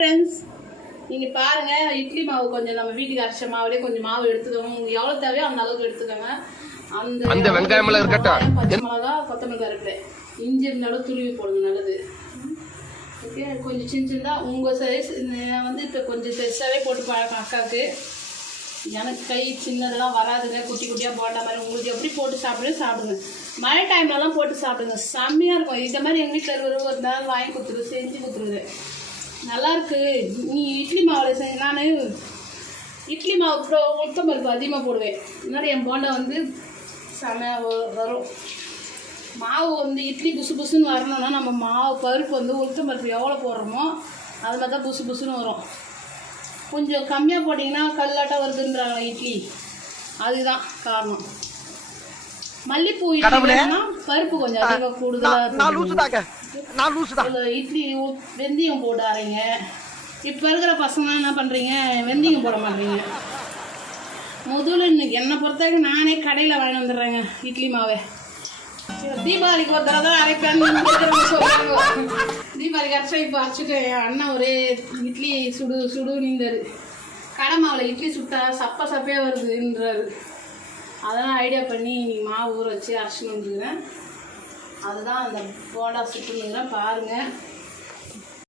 Friends, நீங்கள் பாருங்கள், இட்லி மாவு கொஞ்சம் நம்ம வீட்டுக்கு அரைச்ச மாவுலேயே கொஞ்சம் மாவு எடுத்துக்கோங்க. உங்களுக்கு எவ்வளோ தேவையோ அந்த அளவுக்கு எடுத்துக்கோங்க. அந்த வெங்காயம் இருக்கட்டும், பச்சை மிளகா, கொத்தமல்லி, கருவேப்பிலை, இஞ்சி இருந்தாலும் துருவி போடுங்க, நல்லது. ஓகே, கொஞ்சம் சின்ன சின்னதாக உங்கள் சைஸ். நான் வந்து இப்போ கொஞ்சம் பெருசாகவே போட்டு பழக்கம் அக்காவுக்கு. எனக்கு கை சின்னதெல்லாம் வராதுங்க, குட்டி குட்டியாக போட்ட மாதிரி. உங்களுக்கு எப்படி போட்டு சாப்பிடுங்க. மழை டைம்லலாம் போட்டு சாப்பிடுங்க, செம்மையாக இருக்கும். இந்த மாதிரி எங்கள் வீட்டில் ஒரு நாள் வாங்கி கொடுத்துரு, செஞ்சு கொடுத்துருது, நல்லாயிருக்கு. நீ இட்லி மாவில் செஞ்ச. நான் இட்லி மாவு உளுத்தம் பருப்பு அதிகமாக போடுவேன். முன்னாடி என் போண்டா வந்து செமையாக வரும். மாவு வந்து இட்லி புசு புசுன்னு வரணும்னா நம்ம மாவு பருப்பு வந்து உளுத்தம் பருப்பு எவ்வளோ போடுறோமோ அது மாதிரி தான் புசு புசுன்னு வரும். கொஞ்சம் கம்மியாக போட்டிங்கன்னா கல்லாட்டாக வருதுன்றாங்க இட்லி, அதுதான் காரணம். மல்லிப்பூ இட்லினா பருப்பு கொஞ்சம் அதிகமாக கூடுதலாக. இட்லி வெந்தயம் போட்டு அரைங்க. இப்போ இருக்கிற பசங்க என்ன பண்ணுறீங்க, வெந்தயம் போட மாட்டீங்க. முதல்ல என்னை பொறுத்தவரைக்கும் நானே கடையில் வாங்கிட்டு வந்துடுறேங்க இட்லி மாவை. தீபாவளிக்கு ஒரு தடவை தான் அரைப்பேன்னு சொல்லுவாங்க. தீபாவளிக்கு அரைச்சா இப்போ அரைச்சிட்டு என் அண்ணன் ஒரே இட்லி சுடு நீந்தார். கடை மாவில் இட்லி சுட்டா சப்பையாக வருதுன்றாரு. அதெல்லாம் ஐடியா பண்ணி மாவு ஊற வச்சு அரைச்சின்னு வந்துக்கிறேன். அதுதான் அந்த போண்டா சுட்டுனுங்கிறேன் பாருங்கள்.